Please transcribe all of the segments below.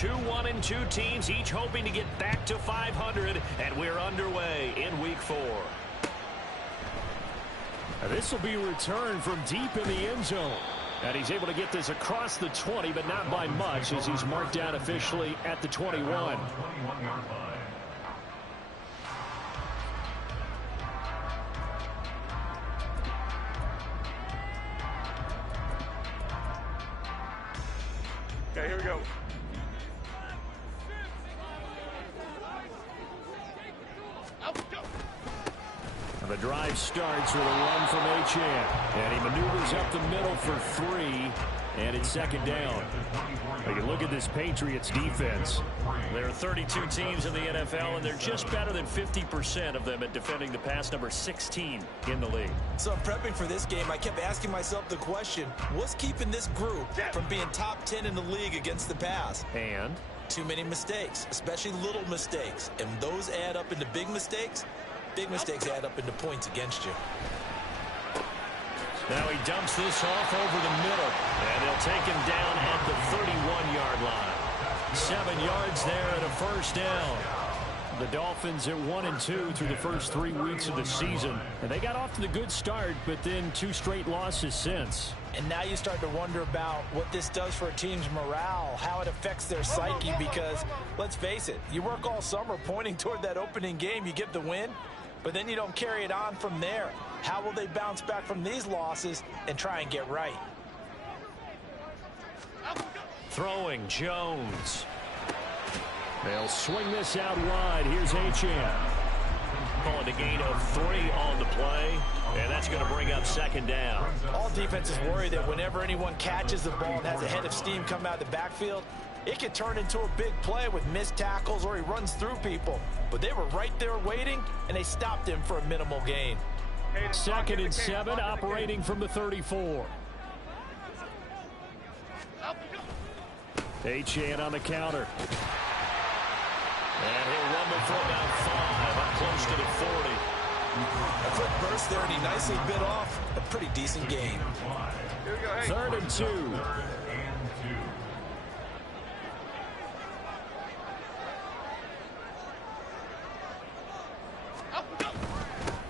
Two 1-2 teams, each hoping to get back to 500, and we're underway in Week 4. This will be a return from deep in the end zone. And he's able to get this across the 20, but not by much, as he's marked down officially at the 21. Okay, here we go. The drive starts with a run from Achane. And he maneuvers up the middle for 3. And it's second down. You look at this Patriots defense. There are 32 teams in the NFL, and they're just better than 50% of them at defending the pass, number 16 in the league. So prepping for this game, I kept asking myself the question, what's keeping this group from being top 10 in the league against the pass? And too many mistakes, especially little mistakes. And those add up into big mistakes. Big mistakes add up into points against you. Now he dumps this off over the middle, and they'll take him down at the 31-yard line. 7 yards there and a first down. The Dolphins at 1-2 through the first 3 weeks of the season. And they got off to the good start, but then 2 straight losses since. And now you start to wonder about what this does for a team's morale, how it affects their psyche, because, let's face it, you work all summer pointing toward that opening game, you get the win, but then you don't carry it on from there. How will they bounce back from these losses and try and get right? Throwing Jones. They'll swing this out wide. Here's Achane. Calling a gain of 3 on the play, and that's going to bring up second down. All defenses worry that whenever anyone catches the ball and has a head of steam come out of the backfield, it can turn into a big play with missed tackles or he runs through people. But they were right there waiting, and they stopped him for a minimal gain. Second and 7, operating from the 34. Achane on the counter. And he'll rumble for about 5, up close to the 40. A quick burst there, and he nicely bit off a pretty decent gain. Here we go. Hey. 3rd and 2.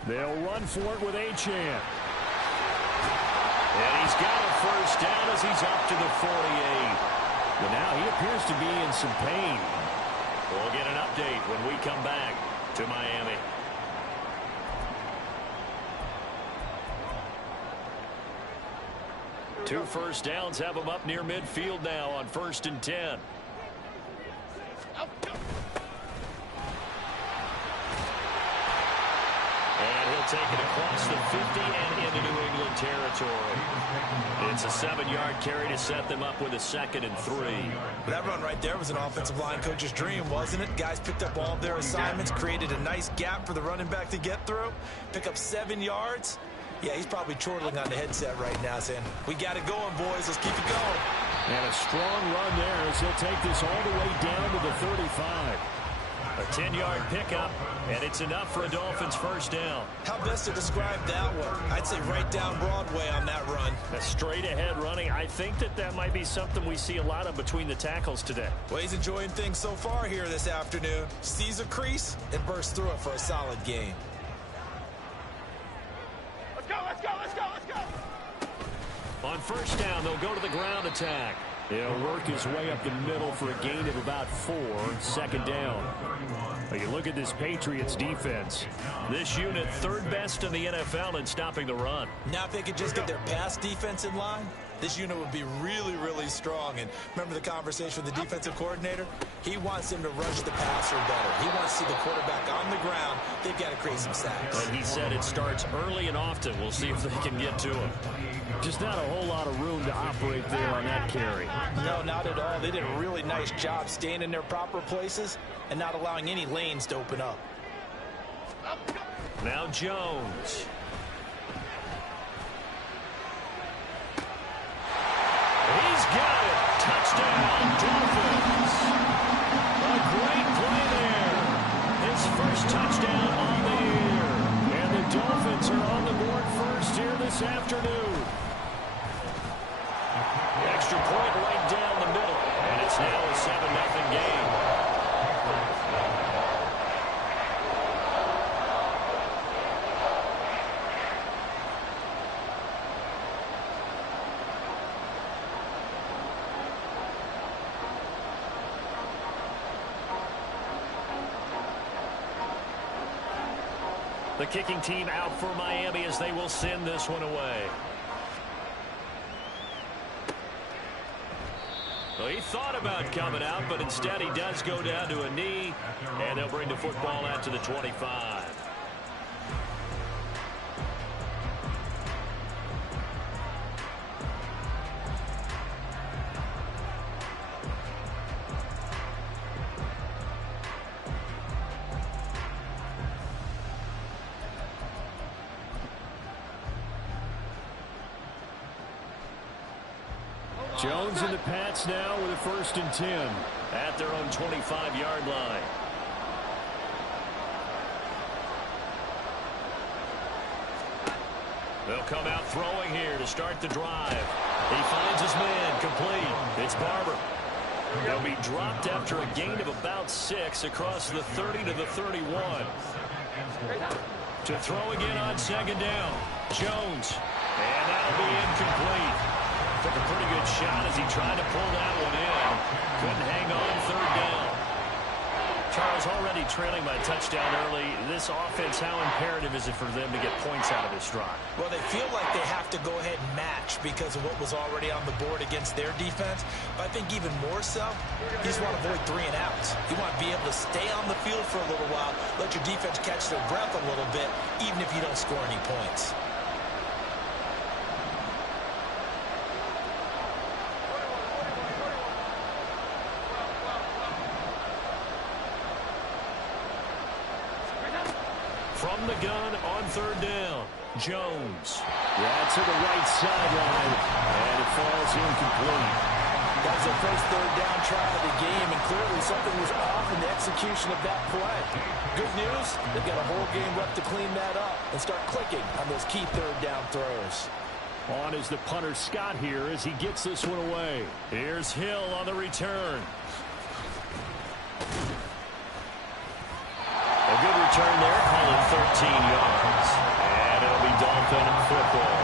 They'll run for it with Achane. And he's got a first down as he's up to the 48. But now he appears to be in some pain. We'll get an update when we come back to Miami. Two first downs have him up near midfield now on 1st and 10. And he'll take it across the 50 and into New England territory. It's a 7-yard carry to set them up with a 2nd and 3. That run right there was an offensive line coach's dream, wasn't it? Guys picked up all of their assignments, created a nice gap for the running back to get through, pick up 7 yards. Yeah, he's probably chortling on the headset right now saying, we got it going, boys. Let's keep it going. And a strong run there as he'll take this all the way down to the 35. A 10-yard pickup, and it's enough for a Dolphins first down. How best to describe that one? I'd say right down Broadway on that run. A straight-ahead running. I think that might be something we see a lot of between the tackles today. Well, he's enjoying things so far here this afternoon. Sees a crease and bursts through it for a solid gain. Let's go, let's go, let's go, let's go. On first down, they'll go to the ground attack. He'll work his way up the middle for a gain of about 4. 2nd down. You look at this Patriots defense. This unit 3rd best in the NFL in stopping the run. Now if they could just get their pass defense in line, this unit would be really, really strong. And remember the conversation with the defensive coordinator? He wants them to rush the passer better. He wants to see the quarterback on the ground. They've got to create some sacks. And he said it starts early and often. We'll see if they can get to him. Just not a whole lot of room to operate there on that carry. No, not at all. They did a really nice job staying in their proper places and not allowing any lanes to open up. Now Jones. He's got it. Touchdown, Dolphins. A great play there. His first touchdown on the year. And the Dolphins are on the board first here this afternoon. Extra point right down the middle. And it's now a 7-0 The kicking team out for Miami as they will send this one away. Well, he thought about coming out, but instead he does go down to a knee, and they'll bring the football out to the 25. Jones and the Pats now with a 1st and 10 at their own 25-yard line. They'll come out throwing here to start the drive. He finds his man complete. It's Barber. They'll be dropped after a gain of about 6 across the 30 to the 31. To throw again on 2nd down. Jones. And that'll be incomplete. Took a pretty good shot as he tried to pull that one in. Couldn't hang on 3rd down. Charles, already trailing by a touchdown early. This offense, how imperative is it for them to get points out of this drive? Well, they feel like they have to go ahead and match because of what was already on the board against their defense. But I think even more so, you just want to avoid 3 and outs. You want to be able to stay on the field for a little while, let your defense catch their breath a little bit, even if you don't score any points. From the gun on 3rd down, Jones. Yeah, to the right sideline, and it falls incomplete. That was their first 3rd down try of the game, and clearly something was off in the execution of that play. Good news, they've got a whole game left to clean that up and start clicking on those key 3rd down throws. On is the punter Scott here as he gets this one away. Here's Hill on the return. A good return there, call it 13 yards. And it'll be Dolphin football.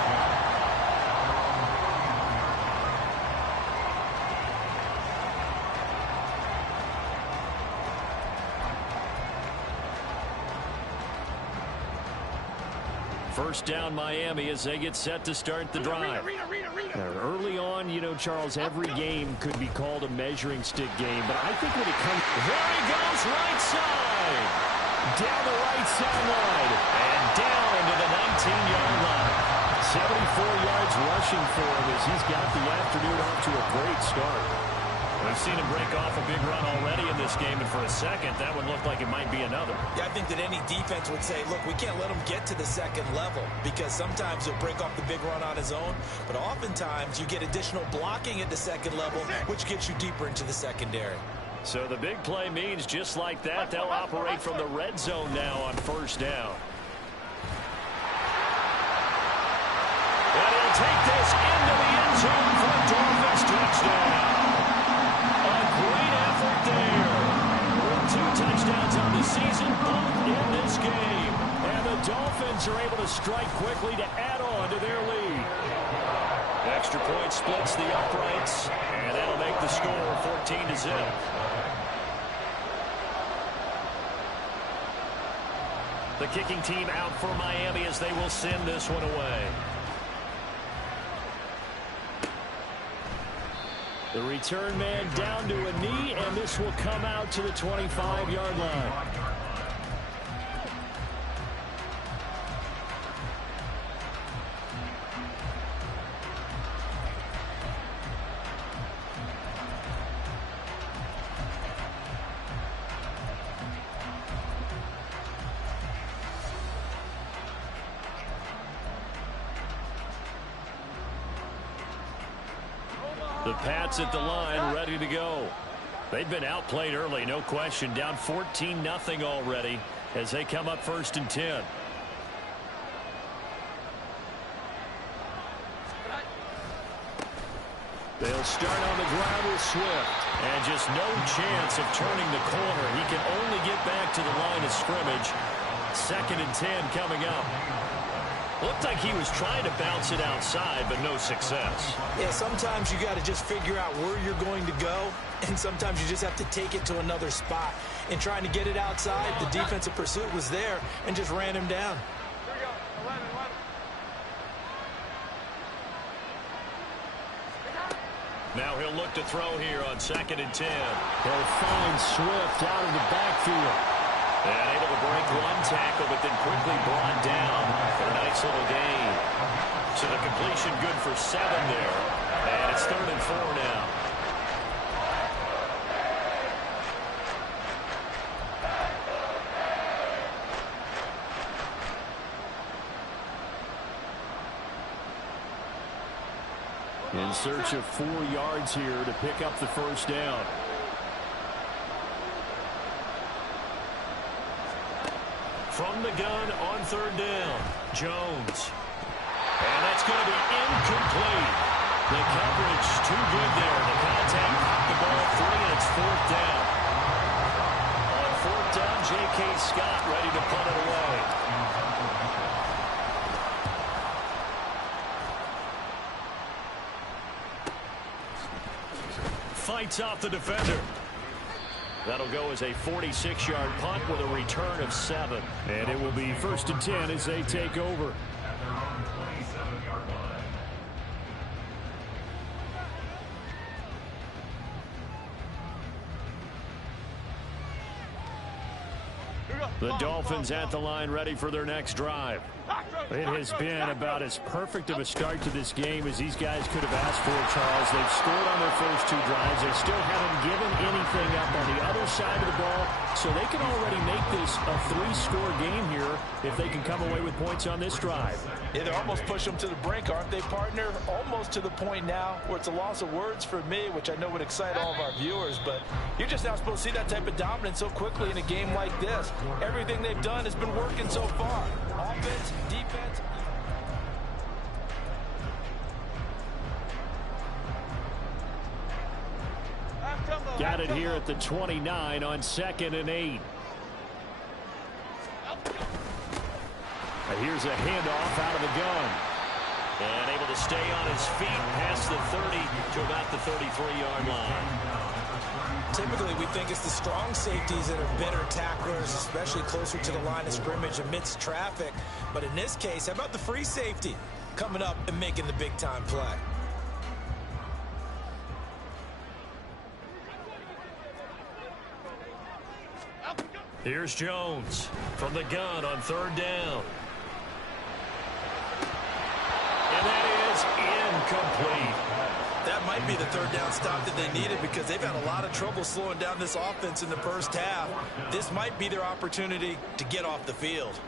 First down Miami as they get set to start the drive. Early on, you know, Charles, every game could be called a measuring stick game, but I think when it comes... There he goes, right side! Down the right sideline and down to the 19-yard line. 74 yards rushing for him as he's got the afternoon off to a great start. We've seen him break off a big run already in this game, and for a second, that would look like it might be another. Yeah, I think that any defense would say, look, we can't let him get to the 2nd level because sometimes he'll break off the big run on his own, but oftentimes you get additional blocking at the 2nd level, which gets you deeper into the secondary. So the big play means just like that, they'll operate from the red zone now on 1st down. And he'll take this into the end zone for a Dolphins touchdown. A great effort there. With 2 touchdowns on the season, both in this game. And the Dolphins are able to strike quickly to add on to their lead. Extra point splits the uprights, and that'll make the score 14-0. The kicking team out for Miami as they will send this one away. The return man down to a knee, and this will come out to the 25-yard line. The Pats at the line, ready to go. They've been outplayed early, no question. Down 14-0 already as they come up 1st and 10. They'll start on the ground with Swift. And just no chance of turning the corner. He can only get back to the line of scrimmage. 2nd and 10 coming up. Looked like he was trying to bounce it outside, but no success. Yeah, sometimes you got to just figure out where you're going to go, and sometimes you just have to take it to another spot. in trying to get it outside. The defensive pursuit was there and just ran him down. Here we go. 11. Now he'll look to throw here on 2nd and 10. They'll find Swift out of the backfield. And able to break one tackle, but then quickly brought down for a nice little gain. So the completion good for 7 there. And it's 3rd and 4 now. In search of 4 yards here to pick up the first down. From the gun on 3rd down, Jones. And that's going to be incomplete. The coverage too good there. The contact knocked the ball free, and it's 4th down. On 4th down, J.K. Scott ready to punt it away. Fights off the defender. That'll go as a 46-yard punt with a return of 7. And it will be 1st and 10 as they take over. The Dolphins at the line ready for their next drive. It has been about as perfect of a start to this game as these guys could have asked for, Charles. They've scored on their first 2 drives. They still haven't given anything up on the other side of the ball, so they can already make this a 3-score game here if they can come away with points on this drive. Yeah, they're almost pushing them to the brink, aren't they, partner? Almost to the point now where it's a loss of words for me, which I know would excite all of our viewers, but you're just not supposed to see that type of dominance so quickly in a game like this. Everything they've done has been working so far. Offense, defense. Got it here at the 29 on 2nd and 8. Here's a handoff out of the gun. And able to stay on his feet past the 30 to about the 33-yard line. Typically, we think it's the strong safeties that are better tacklers, especially closer to the line of scrimmage amidst traffic. But in this case, how about the free safety coming up and making the big-time play? Here's Jones from the gun on 3rd down. And that is incomplete. That might be the 3rd down stop that they needed because they've had a lot of trouble slowing down this offense in the first half. This might be their opportunity to get off the field.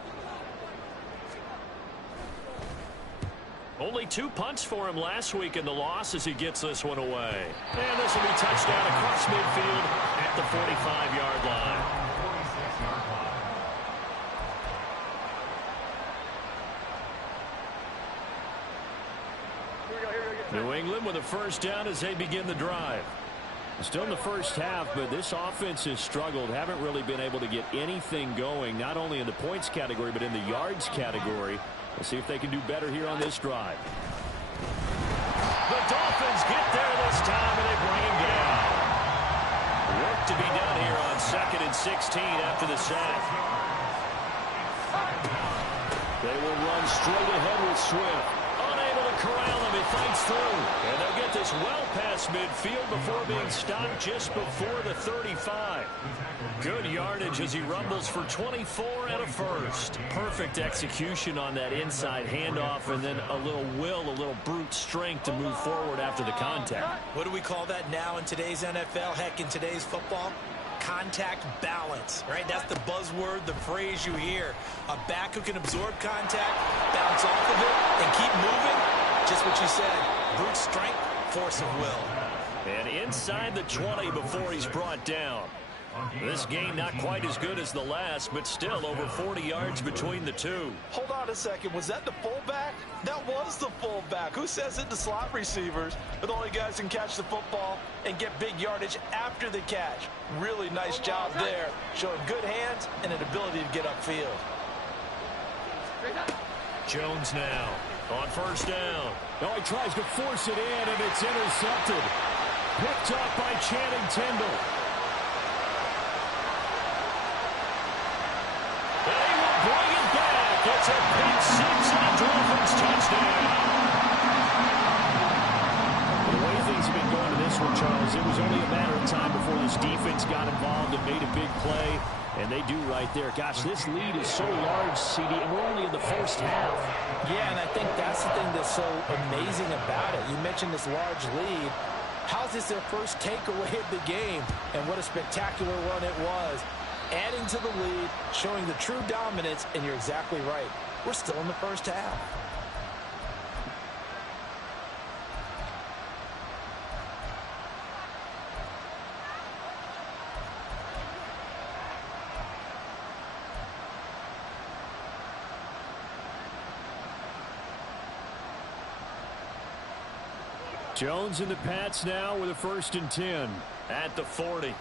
Only 2 punts for him last week in the loss as he gets this one away. And this will be touchdown across midfield at the 45-yard line. New England with a first down as they begin the drive. Still in the first half, but this offense has struggled. Haven't really been able to get anything going, not only in the points category, but in the yards category. Let's see if they can do better here on this drive. The Dolphins get there this time, and they bring him down. Work to be done here on 2nd and 16 after the sack. They will run straight ahead with Swift. Corral him, he fights through. And they'll get this well past midfield before being stopped just before the 35. Good yardage as he rumbles for 24 and a first. Perfect execution on that inside handoff, and then a little will, a little brute strength to move forward after the contact. What do we call that now in today's NFL? Heck, in today's football? Contact balance, right? That's the buzzword, the phrase you hear. A back who can absorb contact, bounce off of it, and keep moving. Just what you said, brute strength, force of will. And inside the 20 before he's brought down. This game not quite as good as the last, but still over 40 yards between the two. Hold on a second. Was that the fullback? That was the fullback. Who says it? The slot receivers are the only guys who can catch the football and get big yardage after the catch. Really nice job there, showing good hands and an ability to get upfield. Jones now on first down. Oh, he tries to force it in, and it's intercepted. Picked off by Channing Tindall. a pick six and a Dolphins touchdown. The way things have been going to this one, Charles, it was only a matter of time before this defense got involved and made a big play. And they do right there. Gosh, this lead is so large, CD, and we're only in the first half. Yeah, and I think that's the thing that's so amazing about it. You mentioned this large lead. How's this their first takeaway of the game? And what a spectacular run it was. Adding to the lead, showing the true dominance, and you're exactly right. We're still in the first half. Jones and the Pats now with a 1st and 10 at the 40.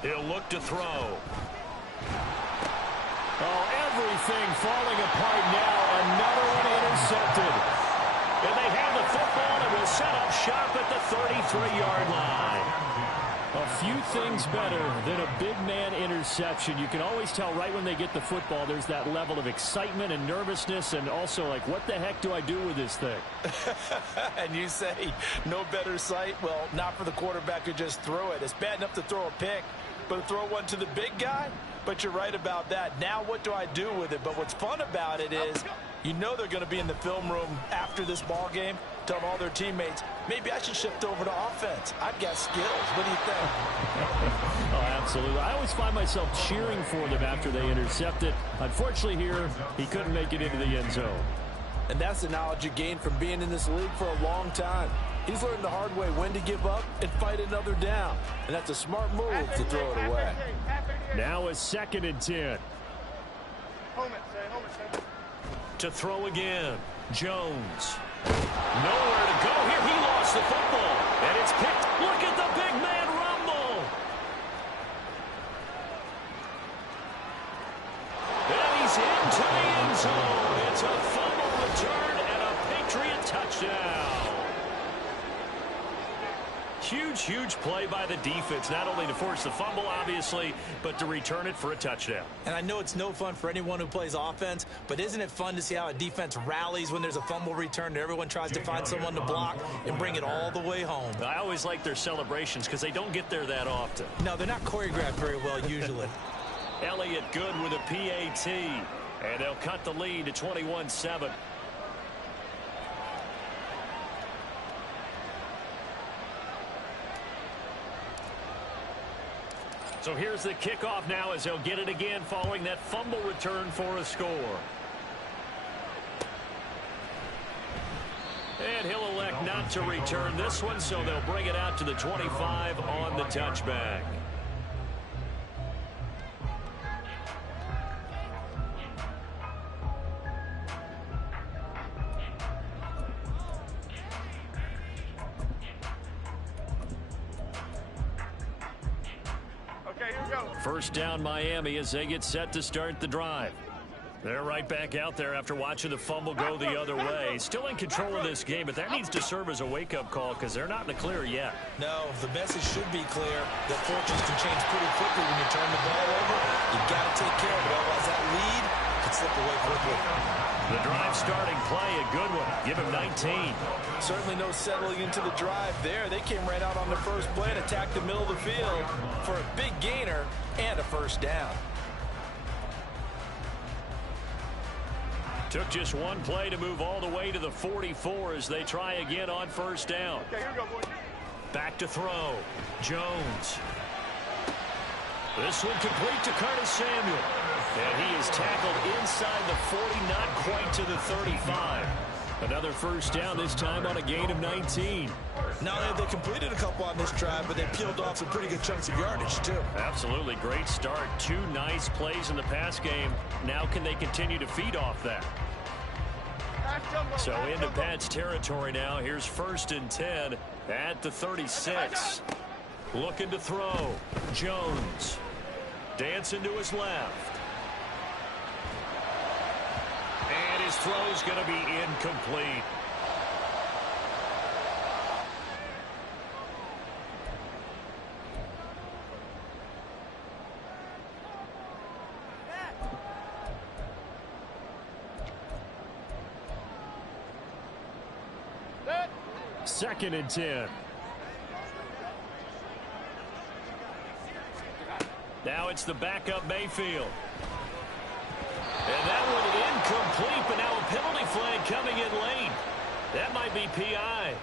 He'll look to throw. Oh, everything falling apart now. Another one intercepted. And they have the football and will set up shop at the 33-yard line. A few things better than a big man interception. You can always tell right when they get the football, there's that level of excitement and nervousness, and also like, what the heck do I do with this thing? And you say, no better sight? Well, not for the quarterback who just threw it. It's bad enough to throw a pick, but to throw one to the big guy? But you're right about that. Now what do I do with it? But what's fun about it is, you know they're going to be in the film room after this ball game, telling all their teammates, maybe I should shift over to offense. I've got skills. What do you think? Oh, absolutely. I always find myself cheering for them after they intercept it. Unfortunately here, he couldn't make it into the end zone. And that's the knowledge you gain from being in this league for a long time. He's learned the hard way when to give up and fight another down. And that's a smart move to throw it away. Now a 2nd and 10. To throw again. Jones. Nowhere to go here. He lost the football. And it's picked. Look at the big man rumble. And he's into the end zone. It's a fumble return and a Patriot touchdown. Huge play by the defense, not only to force the fumble, obviously, but to return it for a touchdown. And I know it's no fun for anyone who plays offense, but isn't it fun to see how a defense rallies when there's a fumble return and everyone tries to find someone to block and bring it all the way home? I always like their celebrations because they don't get there that often. No, they're not choreographed very well usually. Elliott good with a PAT, and they'll cut the lead to 21-7. So here's the kickoff now as they'll get it again following that fumble return for a score. And he'll elect not to return this one, so they'll bring it out to the 25 on the touchback. First down Miami as they get set to start the drive. They're right back out there after watching the fumble go the other way. Still in control of this game, but that needs to serve as a wake-up call because they're not in the clear yet. No, the message should be clear that fortunes can change pretty quickly when you turn the ball over. You got to take care of it, otherwise that lead could slip away quickly. The drive starting play, a good one. Give him 19. Certainly no settling into the drive there. They came right out on the first play and attacked the middle of the field for a big gainer and a first down. Took just one play to move all the way to the 44 as they try again on first down. Okay, here we go, boys. Back to throw. Jones. This one complete to Curtis Samuel. And he is tackled inside the 40, not quite to the 35. Another first down, this time on a gain of 19. Not only have they completed a couple on this drive, but they peeled off some pretty good chunks of yardage, too. Absolutely. Great start. Two nice plays in the pass game. Now can they continue to feed off that? So into Pat's territory now. Here's 1st and 10 at the 36. Looking to throw. Jones. Dancing to his left. And his throw's going to be incomplete. 2nd and 10. Now it's the backup Mayfield. And that one incomplete, but now a penalty flag coming in late. That might be PI.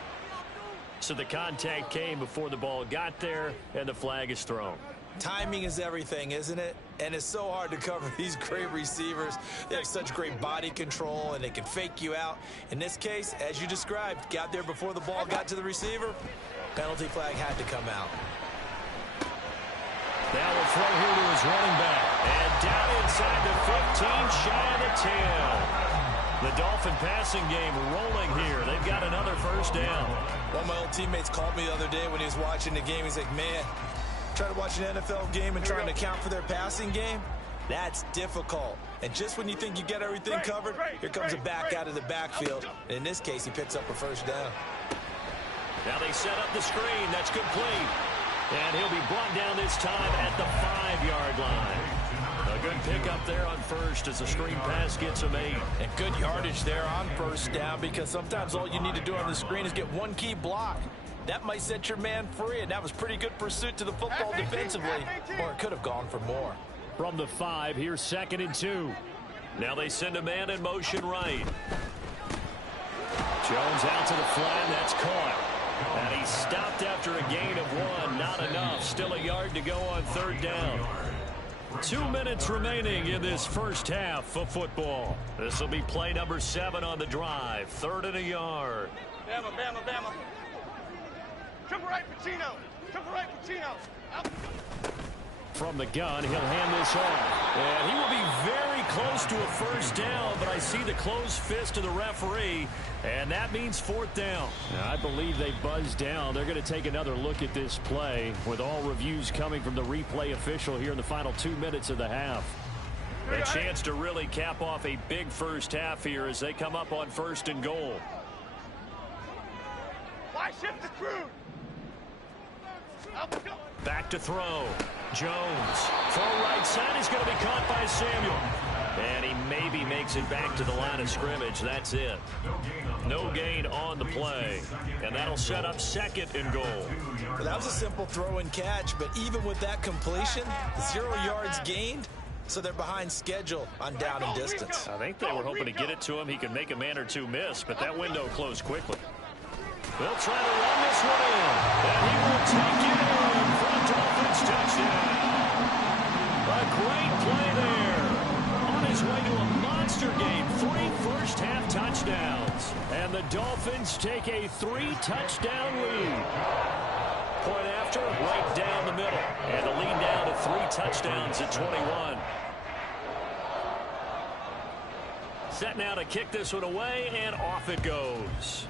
So the contact came before the ball got there, and the flag is thrown. Timing is everything, isn't it? And it's so hard to cover these great receivers. They have such great body control, and they can fake you out. In this case, as you described, got there before the ball got to the receiver. Penalty flag had to come out. Now we'll throw here to his running back. And down inside the 15, shy of the 10. The Dolphin passing game rolling here. They've got another first down. One of my old teammates called me the other day when he was watching the game. He's like, man, trying to watch an NFL game and trying to account for their passing game, that's difficult. And just when you think you get everything covered, here comes a back out of the backfield. And in this case, he picks up a first down. Now they set up the screen. That's complete. And he'll be brought down this time at the 5-yard line. A good pickup there on first as the screen pass gets him 8. And good yardage there on first down, because sometimes all you need to do on the screen is get one key block. That might set your man free, and that was pretty good pursuit to the football defensively, or it could have gone for more. From the 5, here's 2nd and 2. Now they send a man in motion right. Jones out to the flat, that's caught. And he stopped after a gain of 1. Not enough. Still a yard to go on 3rd down. 2 minutes remaining in this first half of football. This will be play number 7 on the drive. 3rd and a yard. Bama, Bama, Bama. Triple right, Pacino. Triple right, Pacino. Out. From the gun, he'll hand this off. And he will be very close to a first down, but I see the closed fist of the referee, and that means 4th down. Now, I believe they buzzed down. They're going to take another look at this play, with all reviews coming from the replay official here in the final 2 minutes of the half. A chance to really cap off a big first half here as they come up on 1st and goal. Why shift the crew? Out, go. Back to throw. Jones. Throw right side is going to be caught by Samuel. And he maybe makes it back to the line of scrimmage. That's it. No gain on the play. And that'll set up 2nd and goal. Well, that was a simple throw and catch, but even with that completion, 0 yards gained, so they're behind schedule on down and distance. I think they were hoping to get it to him. He could make a man or two miss, but that window closed quickly. They'll try to run this one in. And he will take it in for a Dolphins touchdown. A great play there. On his way to a monster game. 3 first-half touchdowns. And the Dolphins take a 3-touchdown lead. Point after, right down the middle. And the lead down to 3 touchdowns at 21. Set now to kick this one away, and off it goes.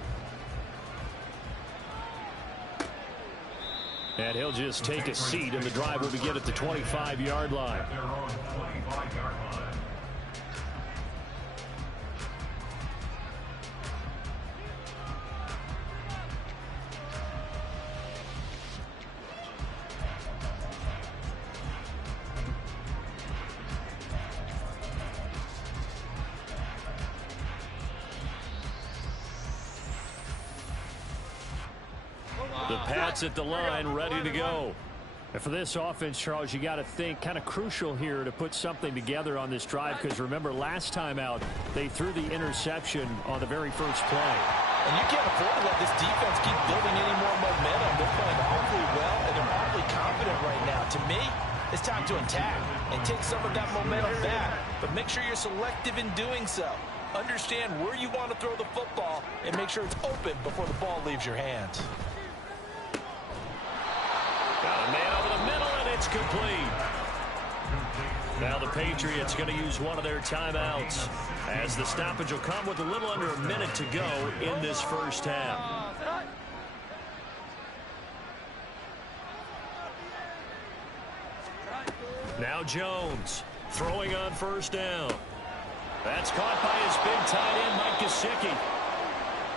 And he'll just take a seat, and the drive will begin at the 25-yard line. The Pats at the line, ready to go. And for this offense, Charles, you got to think kind of crucial here to put something together on this drive, because remember last time out they threw the interception on the very first play. And you can't afford to let this defense keep building any more momentum. They're playing awfully well, and they're awfully confident right now. To me, it's time to attack and take some of that momentum back. But make sure you're selective in doing so. Understand where you want to throw the football and make sure it's open before the ball leaves your hands. Got a man over the middle, and it's complete. Now the Patriots going to use one of their timeouts, as the stoppage will come with a little under a minute to go in this first half. Now Jones throwing on first down. That's caught by his big tight end, Mike Gesicki.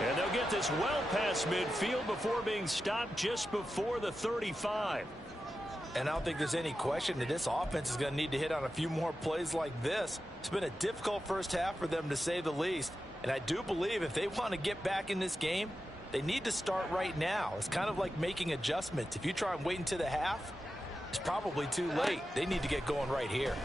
And they'll get this well past midfield before being stopped just before the 35. And I don't think there's any question that this offense is going to need to hit on a few more plays like this. It's been a difficult first half for them, to say the least. And I do believe if they want to get back in this game, They need to start right now. It's kind of like making adjustments. If you try and wait until the half, it's probably too late. They need to get going right here.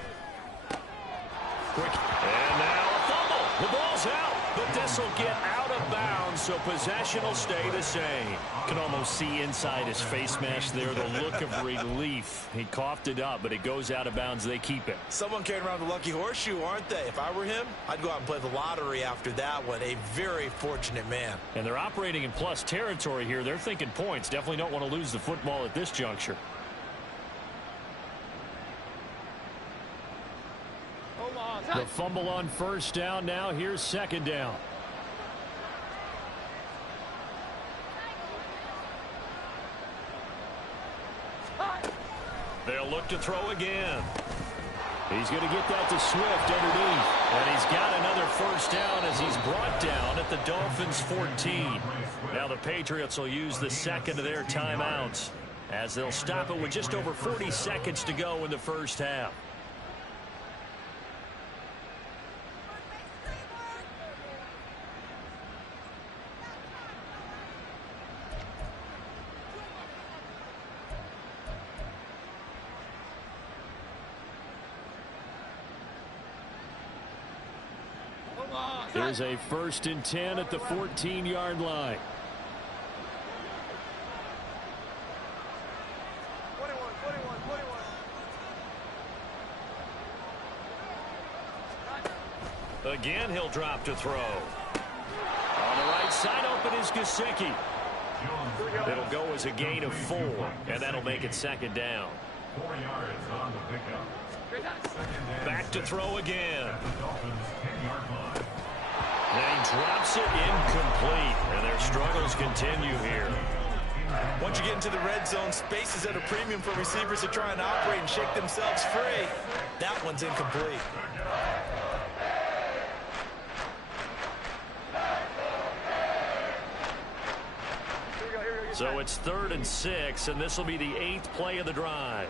Quick. And now a fumble. The ball's out, but this will get out of bounds, so possession will stay the same. Can almost see inside his face mask there the look of relief. He coughed it up, but it goes out of bounds. They keep it. Someone carrying around the lucky horseshoe, aren't they? If I were him, I'd go out and play the lottery after that one. A very fortunate man. And they're operating in plus territory here. They're thinking points. Definitely don't want to lose the football at this juncture. The fumble on first down. Now here's second down. They'll look to throw again. He's going to get that to Swift underneath. And he's got another first down as he's brought down at the Dolphins' 14. Now the Patriots will use the second of their timeouts as they'll stop it with just over 40 seconds to go in the first half. There's a 1st and 10 at the 14-yard line. 21. Again, he'll drop to throw. On the right side, open is Gesicki. It'll go as a gain of 4, and that'll make it second down. 4 yards on the pickup. Back to throw again. And he drops it incomplete, and their struggles continue here. Once you get into the red zone, space is at a premium for receivers to try and operate and shake themselves free. That one's incomplete. So it's 3rd and 6, and this will be the 8th play of the drive.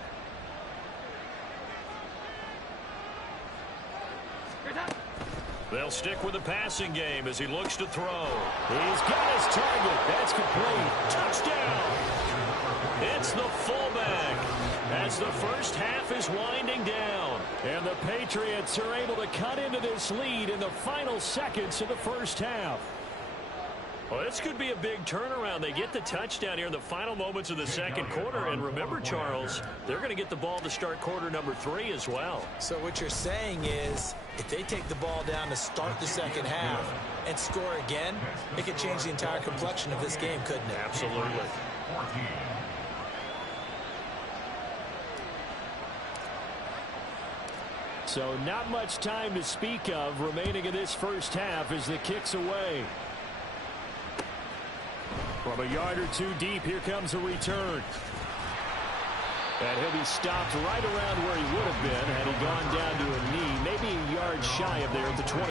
They'll stick with the passing game as he looks to throw. He's got his target. That's complete. Touchdown. It's the fullback as the first half is winding down. And the Patriots are able to cut into this lead in the final seconds of the first half. Well, this could be a big turnaround. They get the touchdown here in the final moments of the second quarter. And remember, Charles, they're going to get the ball to start quarter number 3 as well. So what you're saying is if they take the ball down to start the second half and score again, it could change the entire complexion of this game, couldn't it? Absolutely. 14. So not much time to speak of remaining in this first half as the kick's away. From a yard or 2 deep, here comes a return. And he'll be stopped right around where he would have been had he gone down to a knee, maybe a yard shy of there at the 20.